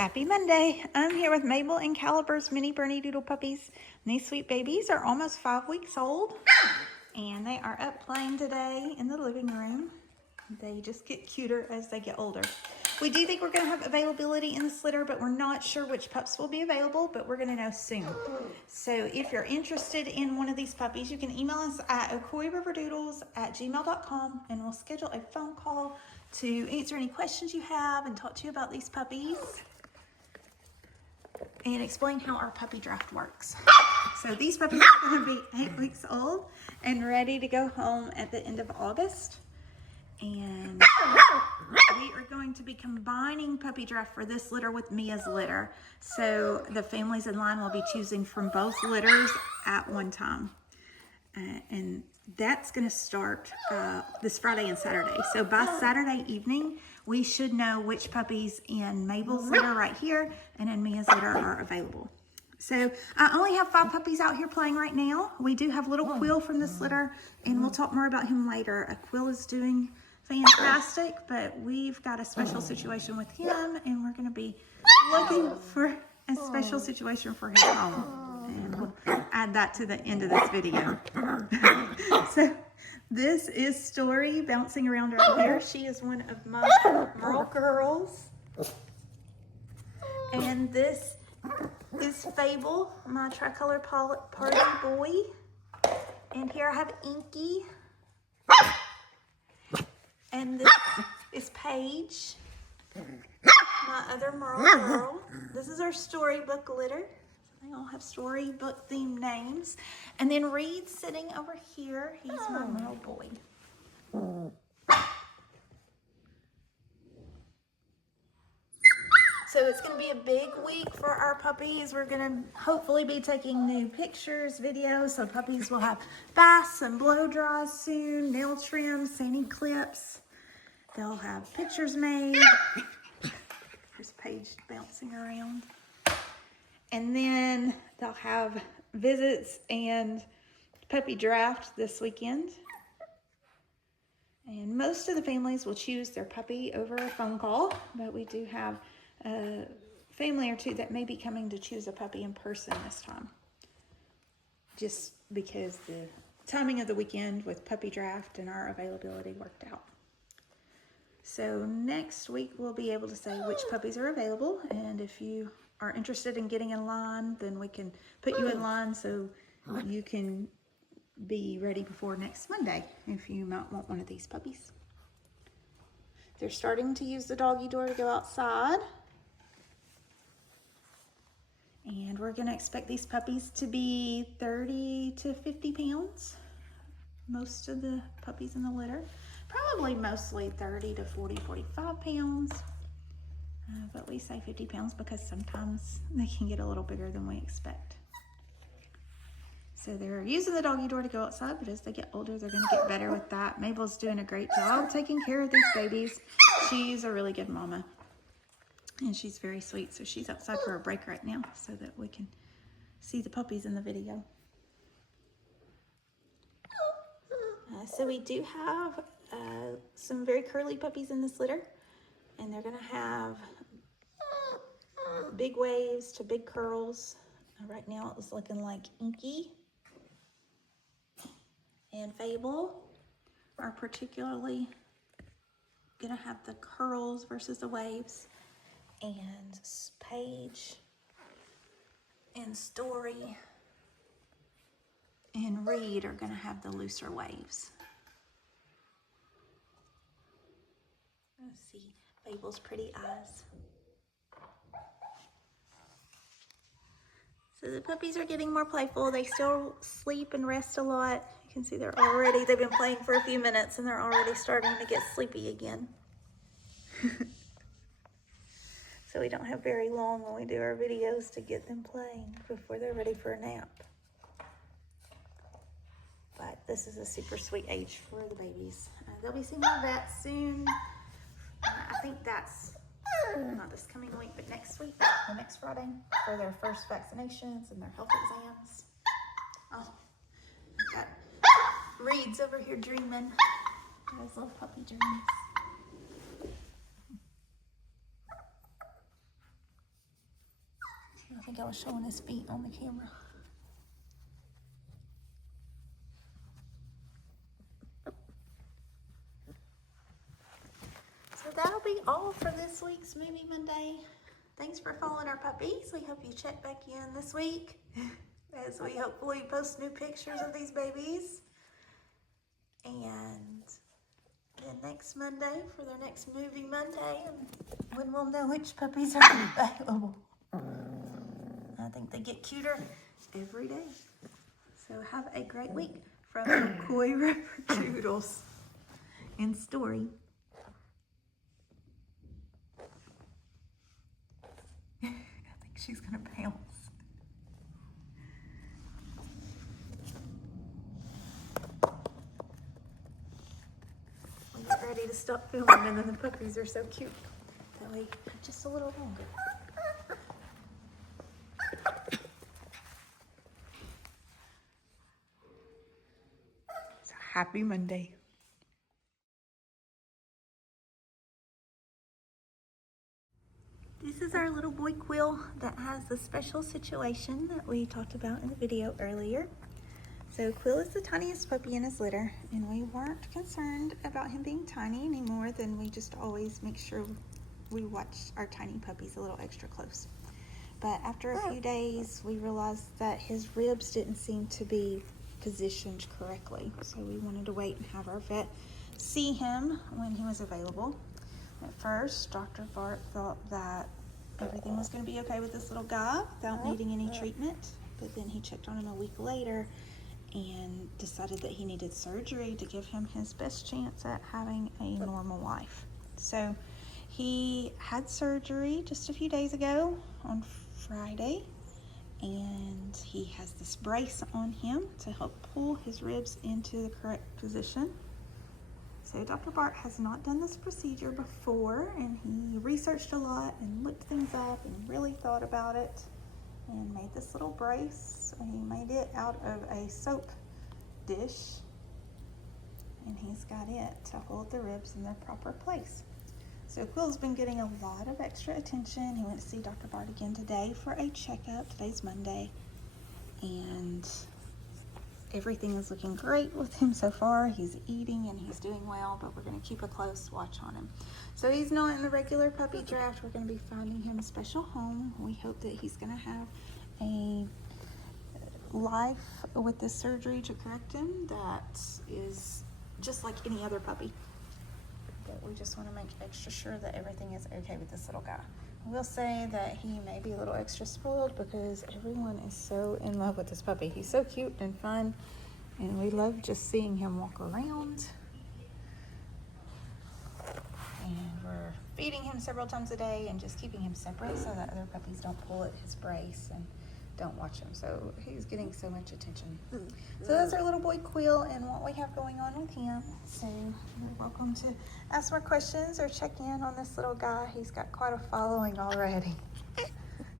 Happy Monday. I'm here with Mabel and Caliber's mini Bernie Doodle puppies. And these sweet babies are almost 5 weeks old. And they are up playing today in the living room. They just get cuter as they get older. We do think we're going to have availability in this litter, but we're not sure which pups will be available, but we're going to know soon. So if you're interested in one of these puppies, you can email us at ocoeeriverdoodles@gmail.com and we'll schedule a phone call to answer any questions you have and talk to you about these puppies and explain how our puppy draft works. So these puppies are going to be 8 weeks old and ready to go home at the end of August. And we are going to be combining puppy draft for this litter with Mia's litter. So the families in line will be choosing from both litters at one time. And that's going to start this Friday and Saturday. So by Saturday evening, we should know which puppies in Mabel's litter right here and in Mia's litter are available. So I only have 5 puppies out here playing right now. We do have little Quill from this litter, and we'll talk more about him later. Quill is doing fantastic, but we've got a special situation with him, and we're going to be looking for a special situation for his home. And we'll add that to the end of this video. So this is Story bouncing around right here. She is one of my Merle girls. And this is Fable, my tricolor party boy. And here I have Inky. And this is Paige, my other Merle girl. This is our storybook litter. They all have storybook themed names. And then Reed's sitting over here. He's my Merle boy. So it's going to be a big week for our puppies. We're going to hopefully be taking new pictures, videos. So puppies will have baths and blow dries soon, nail trims, sani clips. They'll have pictures made. There's Paige bouncing around. And then they'll have visits and puppy draft this weekend. And most of the families will choose their puppy over a phone call, but we do have a family or two that may be coming to choose a puppy in person this time, just because the timing of the weekend with puppy draft and our availability worked out. So next week we'll be able to say which puppies are available, and if you are interested in getting in line, then we can put you in line so you can be ready before next Monday if you might want one of these puppies. They're starting to use the doggy door to go outside. And we're going to expect these puppies to be 30 to 50 pounds. Most of the puppies in the litter. Probably mostly 30 to 40, 45 pounds. But we say 50 pounds because sometimes they can get a little bigger than we expect. So they're using the doggy door to go outside, but as they get older, they're going to get better with that. Mabel's doing a great job taking care of these babies. She's a really good mama. And she's very sweet, so she's outside for a break right now so that we can see the puppies in the video. So we do have some very curly puppies in this litter, and they're going to have big waves to big curls. Right now it's looking like Inky and Fable are particularly going to have the curls versus the waves. And Paige and Story and Reed are going to have the looser waves. Let's see Fable's pretty eyes. So the puppies are getting more playful. They still sleep and rest a lot. You can see they've been playing for a few minutes and they're already starting to get sleepy again. So we don't have very long when we do our videos to get them playing before they're ready for a nap. But this is a super sweet age for the babies. They'll be seeing our vet soon. I think that's not this coming week, but next week or next Friday for their first vaccinations and their health exams. Oh, I've got Reed's over here dreaming. His little puppy dreams. I think I was showing his feet on the camera. So that'll be all for this week's Movie Monday. Thanks for following our puppies. We hope you check back in this week as we hopefully post new pictures of these babies. And then next Monday for their next Movie Monday, and when we'll know which puppies are available. I think they get cuter every day. So have a great week from Ocoee River Doodles and Story. I think she's gonna bounce. We get ready to stop filming, and then the puppies are so cute. That way, just a little longer. So happy Monday. This is our little boy Quill that has the special situation that we talked about in the video earlier. So Quill is the tiniest puppy in his litter, and we weren't concerned about him being tiny any more than we just always make sure we watch our tiny puppies a little extra close. But after a few days, we realized that his ribs didn't seem to be positioned correctly. So we wanted to wait and have our vet see him when he was available. At first, Dr. Bart thought that everything was going to be okay with this little guy without needing any treatment. But then he checked on him a week later and decided that he needed surgery to give him his best chance at having a normal life. So he had surgery just a few days ago on Friday, and he has this brace on him to help pull his ribs into the correct position. So Dr. Bart has not done this procedure before, and he researched a lot and looked things up and really thought about it and made this little brace. He made it out of a soap dish, and he's got it to hold the ribs in their proper place. So Quill's been getting a lot of extra attention. He went to see Dr. Bart again today for a checkup. Today's Monday, and everything is looking great with him so far. He's eating and he's doing well, but we're going to keep a close watch on him. So he's not in the regular puppy draft. We're going to be finding him a special home. We hope that he's going to have a life with this surgery to correct him that is just like any other puppy. But we just want to make extra sure that everything is okay with this little guy. I will say that he may be a little extra spoiled because everyone is so in love with this puppy. He's so cute and fun, and we love just seeing him walk around. And we're feeding him several times a day and just keeping him separate so that other puppies don't pull at his brace and don't watch him. So he's getting so much attention. So that's our little boy Quill and what we have going on with him. So you're welcome to ask more questions or check in on this little guy. He's got quite a following already.